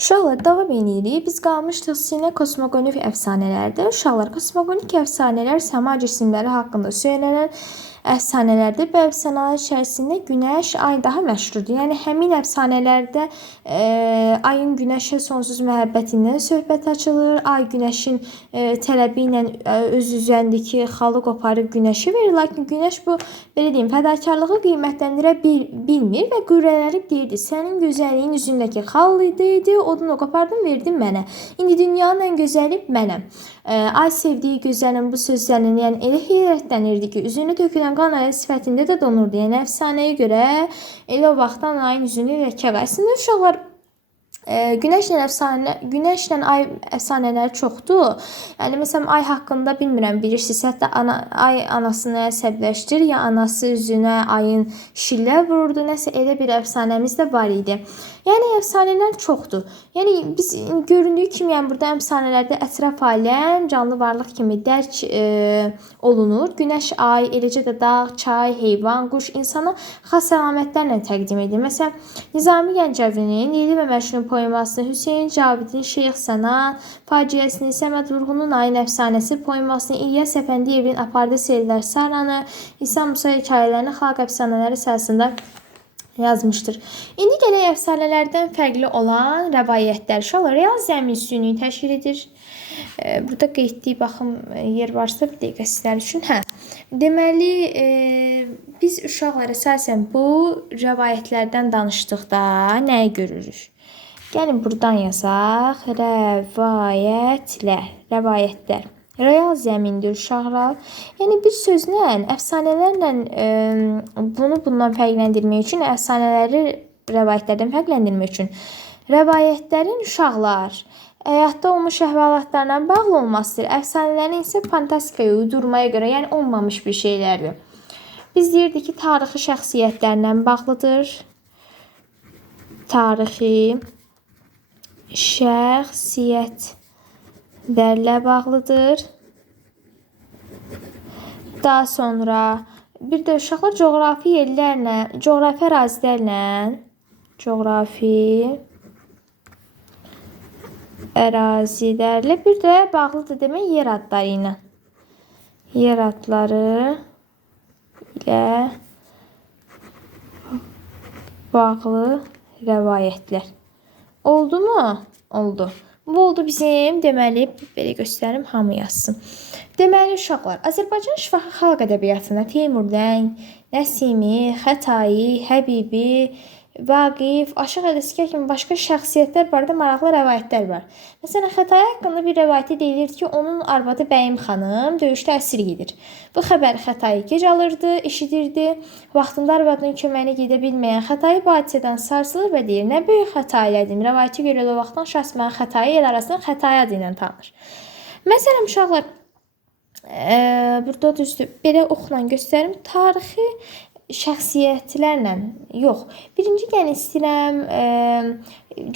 Uşaqlar davam edirik. Biz qalmışdıq Sine kosmogonik əfsanələrdə. Uşaqlar kosmogonik əfsanələr səma cisimləri haqqında söylənən əfsanələrdir. Bu əfsanələr içərisində Günəş, Ay daha məşhurdur. Yəni həmin əfsanələrdə ayın Günəşə sonsuz məhəbbətindən söhbət açılır. Ay Günəşin tələbi ilə öz üzərindəki xalı qoparıb Günəşə verir. Lakin Günəş bu belə deyim, fədakarlığı qiymətləndirə bilmir və qürrələnib deyirdi: "Sənin gözəlliyin üzündəki xal idi, odunu qopardım, verdin mənə. İndi dünyanın ən gözəli mənəm." Ay sevdiyi gözəlin bu sözlərini, yəni elə heyrətlənirdi ki, üzünə tökülən qan ayın sifətində də donurdu. Yəni əfsanəyə görə elə o vaxtdan ayın üzünü ləkə var. Əslində uşaqlar Günəşlə ay əfsanələri çoxdur. Yəni məsələn ay haqqında bilmirəm bilirsiniz, hətta ay anasını əsəbləşdirir, ya anası üzünə ayın şillə vururdu. Nəsə elə bir əfsanəmiz də var idi. Yəni əfsanələr çoxdur. Yəni biz göründüyü kimi, yəni burada əfsanələrdə ətraf aləm canlı varlıq kimi dərk olunur. Günəş, ay, eləcə də dağ, çay, heyvan, quş insana xas əlamətlərlə təqdim edilir. Məsələn, Nizami Gəncəvinin Leyli və Məcnun poemasını, Hüseyn Cavidin Şeyx Sənan faciəsini, Səməd Vurğunun Ayın əfsanəsi poemasını, İlyas Əfəndiyevin Apardı Sellər Saranı, İsa Musa hekayələrini xalq əfsanələri sırasında yazmışdır. İndi gələk əfsanələrdən fərqli olan rəvayətlər. Uşaqlar real zəmin üstünlüyü təşkil edir. Burada qeydli baxım yer varsa bir dəqiqə sizlər üçün. Deməli, biz uşaqlar əsasən bu rəvayətlərdən danışdıqda nəyi görürük? Gəlin buradan yazaq. Rəvayətlər. Real zəmindir uşaqlar. Yəni bir sözlə, əfsanələrlə bunu bundan fərqləndirmək üçün, əfsanələri rəvayətlərdən fərqləndirmək üçün rəvayətlərin uşaqlar həyatda olmuş əhvalatlarla bağlı olmasıdır. Əfsanələrin isə fantastikaya, uydurmaya görə, yəni olmamış bir şeylərdir. Biz deyirdik ki, tarixi şəxsiyyətlərlə bağlıdır. Tarixi şəxsiyyətlərlə bağlıdır. Daha sonra bir də uşaqlar coğrafi yerlərlə, coğrafi ərazilərlə bir də bağlıdır demək yer adları ilə. Yer adları ilə bağlı rəvayətlər. Oldu mu? Oldu. Bu oldu bizim, deməli, belə göstərim, hamı yazsın. Deməli, uşaqlar, Azərbaycan şifahi xalq ədəbiyyatında Teymurdən, Nəsimi, Xətai, Həbibi, Vaqif, Aşıq Ələsgər kimi başqa şəxsiyyətlər barədə maraqlı rəvayətlər var. Məsələn, Xətai haqqında bir rəvayətdə deyilir ki, onun arvadı Bəyim xanım döyüşdə əsir gedir. Bu xəbəri Xətai gec alırdı, eşidirdi. Vaxtında arvadının köməyinə gedə bilməyən Xətai bu hadisədən sarsılır və deyir: "Nə böyük xəta elədim." Rəvayətə görə o vaxtdan şahsman Xətai el arasında Xətai adı ilə tanınır. Məsələn, uşaqlar, burada düzdür, belə oxulan göstərim tarixi şəxsiyyətlərlə yox. Birinci gəlin istəyirəm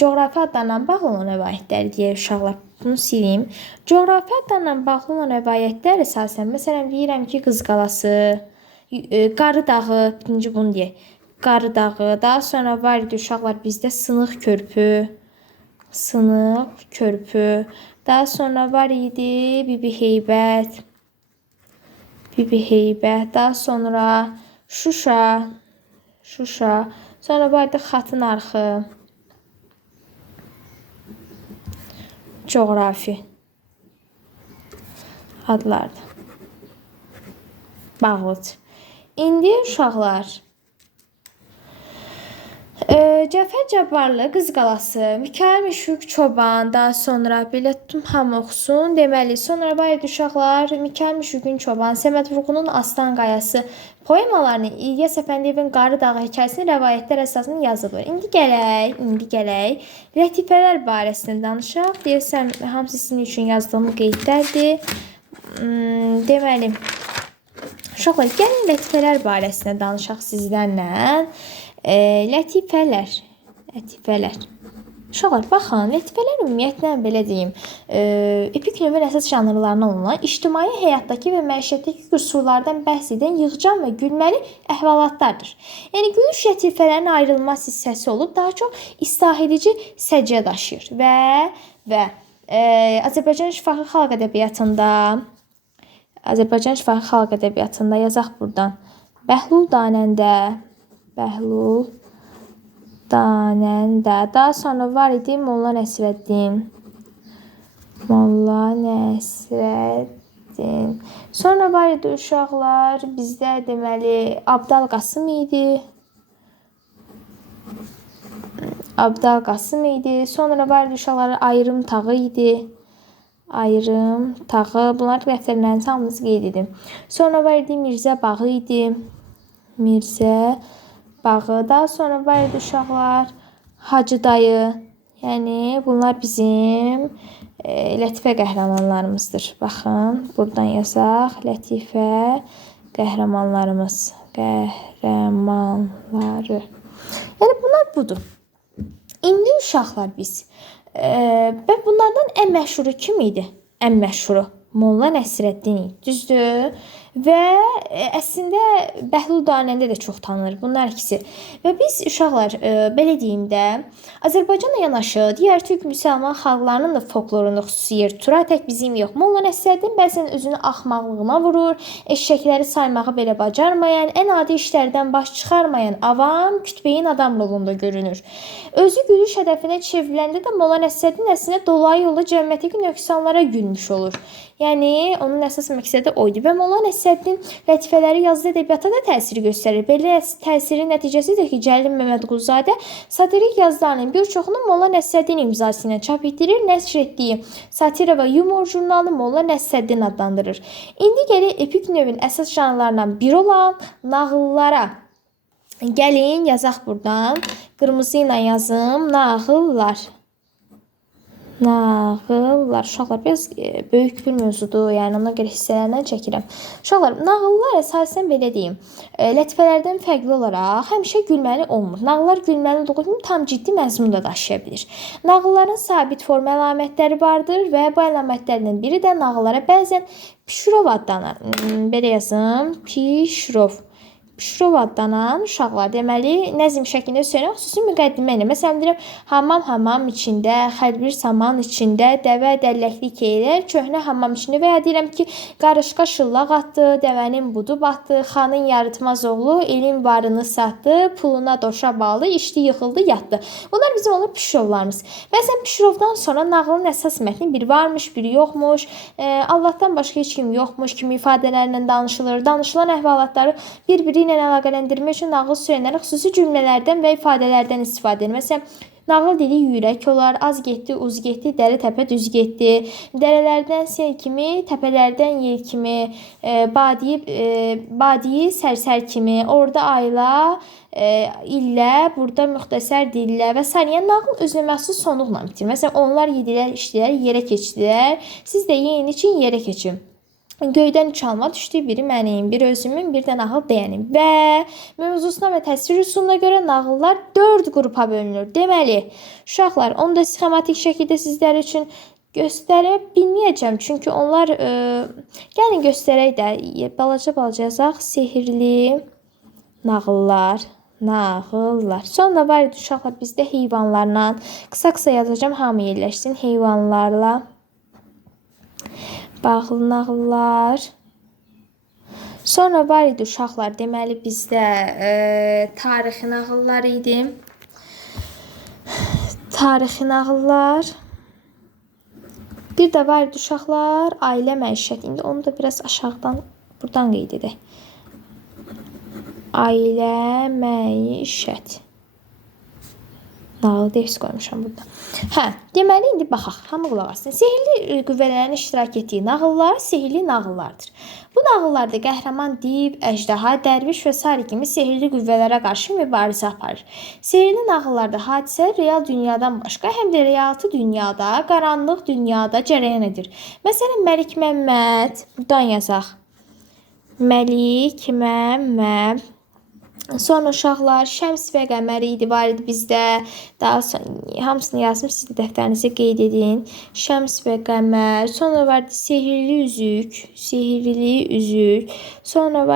coğrafi adlarla bağlı olan rəvayətlər deyək uşaqlar. Bunu sileyim. Coğrafi adlarla bağlı olan rəvayətlər əsasən, məsələn deyirəm ki, Qız Qalası, Qarı Dağı, birinci bunu deyək. Qarı Dağı, daha sonra var idi uşaqlar bizdə Sınıq Körpü, daha sonra var idi Bibi Heybət, daha sonra Şuşa, sonra var idi Xatın Arxı, coğrafi adlardır. Bağlıdır. İndi uşaqlar, Cəfər Cabbarlı, Qız Qalası, Mikail Müşfiq Çoban, daha sonra belə tutum hamı oxusun. Deməli, sonra var idi uşaqlar, Mikail Müşfiqin Çoban, Səməd Vurğunun Aslan Qayası poemalarını, İlyas Əfəndiyevin Qarı Dağı hekayəsini rəvayətlər əsasında yazılır. İndi gələk lətifələr barəsində danışaq. Deyəsəm, hamısı sizin üçün yazdığım qeydlərdir. Deməli, uşaqlar, gəlin lətifələr barəsində danışaq sizlərlə. Lətifələr. Uşaqlar, baxın, lətifələr ümumiyyətlə belə deyim, epik növün əsas janrlarından olan ictimai həyatdakı və məişətdəki qüsurlardan bəhs edən yığcam və gülməli əhvalatlardır. Yəni gülüş lətifələrin ayrılmaz hissəsi olub, daha çox islah edici səciyyə daşıyır və Azərbaycan şifahi xalq ədəbiyyatında yazaq burdan. Bəhlul Danəndə, daha sonra var idi Molla Nəsrəddin. Sonra var idi uşaqlar, bizdə deməli Abdal Qasım idi. Sonra var idi uşaqlar Ayrım Tağı idi. Bunlar dəftərlərin hamısı qeyd edim. Sonra var idi Mirzə Bağı idi. Daha sonra var idi uşaqlar Hacı dayı. Yəni bunlar bizim lətifə qəhrəmanlarımızdır. Baxın, buradan yazaq. Lətifə qəhrəmanlarımız. Yəni bunlar budur. İndi uşaqlar biz. Və bunlardan ən məşhuru kim idi? Ən məşhuru Molla Nəsrəddin idi. Düzdür? Və əslində Bəhlul Danəndə də çox tanınır bunlar ikisi. Və biz uşaqlar belə deyim də, Azərbaycanla yanaşı digər türk müsəlman xalqlarının da folklorunda xüsusi yer tutur. Tək bizim yox. Molla Nəsrəddin bəzən özünü axmaqlığına vurur, eşşəkləri saymağı belə bacarmayan, ən adi işlərdən baş çıxarmayan avam, kütbeyin adam rolunda görünür. Özü gülüş hədəfinə çevriləndə də Molla Nəsrəddin əslində dolayı yolla cəmiyyətdəki nöqsanlara gülmüş olur. Yəni onun əsas məqsədi o idi və Molla Nəsrəddin lətifələri yazılı ədəbiyyata da təsir göstərir. Belə təsirin nəticəsidir ki, Cəlil Məmmədquluzadə satirik yazılarının bir çoxunu Molla Nəsrəddin imzası ilə çap etdirir, nəşr etdiyi Satira və Yumor jurnalını Molla Nəsrəddin adlandırır. İndi gələk epik növün əsas janrlarından biri olan nağıllara gəlin, yazaq buradan. Qırmızı ilə yazım, nağıllar. Uşaqlar, biraz böyük bir mövzudur, yəni ona görə hissələrindən çəkirəm. Uşaqlar, nağıllar əsasən belə deyim, lətifələrdən fərqli olaraq həmişə gülməli olmur. Nağıllar gülməli olduğu kimi tam ciddi məzmun da daşıya bilir. Nağılların sabit form əlamətləri vardır və bu əlamətlərdən biri də nağıllara bəzən pişrov adlanır. Belə yazım, Pişrov adlanan uşaqlar, deməli, nəzm şəklində söyləyən xüsusi müqəddimə ilə. Məsələn, deyirəm, hamam içində, xəlbir saman içində, dəvə dəlləklik eylər, köhnə hamam içində və ya deyirəm ki, qarışqa şıllaq atdı, dəvənin budu batdı, xanın yarıtmaz oğlu, elin varını satdı, puluna doşa bağlı, içdi, yıxıldı, yatdı. Bunlar bizim olur pişrovlarımız. Məsələn, pişrovdan sonra nağılın əsas mətni biri varmış, biri yoxmuş, Allahdan başqa heç kim yoxmuş kimi ifadələrlə danışılır. Danışılan əhvalatları bir-biri ilə əlaqələndirmək üçün nağıl söylənərək xüsusi cümlələrdən və ifadələrdən istifadə edir. Məsələn, nağıl dili yürək olar, az getdi, uz getdi, dəri təpə düz getdi. Dərələrdən sel kimi, təpələrdən yel kimi, badiyi sərsər kimi, orada ayla, illə, burada müxtəsər dillə və s. Yəni, nağıl özünə məxsus sonluqla bitir. Məsələn, onlar yedilər, içdilər, yerə keçdilər. Siz də yeyin için yerə keçin. Göydən üç alma düşdü, biri mənim, biri özümün, bir də nağıl deyənim. Və mövzusuna və təsvir üsuluna görə nağıllar 4 qrupa bölünür. Deməli, uşaqlar, onu da sxematik şəkildə sizlər üçün göstərə bilməyəcəm. Çünki onlar, gəlin göstərək də, balaca yazaq, sehirli nağıllar. Sonra var idi uşaqlar, bizdə heyvanlarla, qısa yazacağım, hamı yerləşsin, heyvanlarla bağlı nağıllar. Sonra var idi uşaqlar, deməli bizdə tarixi nağıllar idi. Bir də var idi uşaqlar, ailə məişət. İndi onu da biraz aşağıdan, buradan qeyd edək. Ailə məişət. Nağıl dərs qoymuşam burada. Deməli, indi baxaq, hamı qulaq asın. Sehirli qüvvələrin iştirak etdiyi nağıllar sehirli nağıllardır. Bu nağıllarda qəhrəman div, əjdaha, dərviş və s. kimi sehirli qüvvələrə qarşı mübarizə aparır. Sehirli nağıllarda hadisələr real dünyadan başqa, həm də realtı dünyada, qaranlıq dünyada cərəyan edir. Məsələn, Məlik Məmməd, buradan yazaq. Məlik Məmməd Sonra uşaqlar Şəms və Qəmər idi var idi bizdə. Daha sonra hamısını yazdım, siz də dəftərinizə qeyd edin. Şəms və Qəmər. Sonra vardı Sehirli Üzük, Sehirli Üzük. Sonra var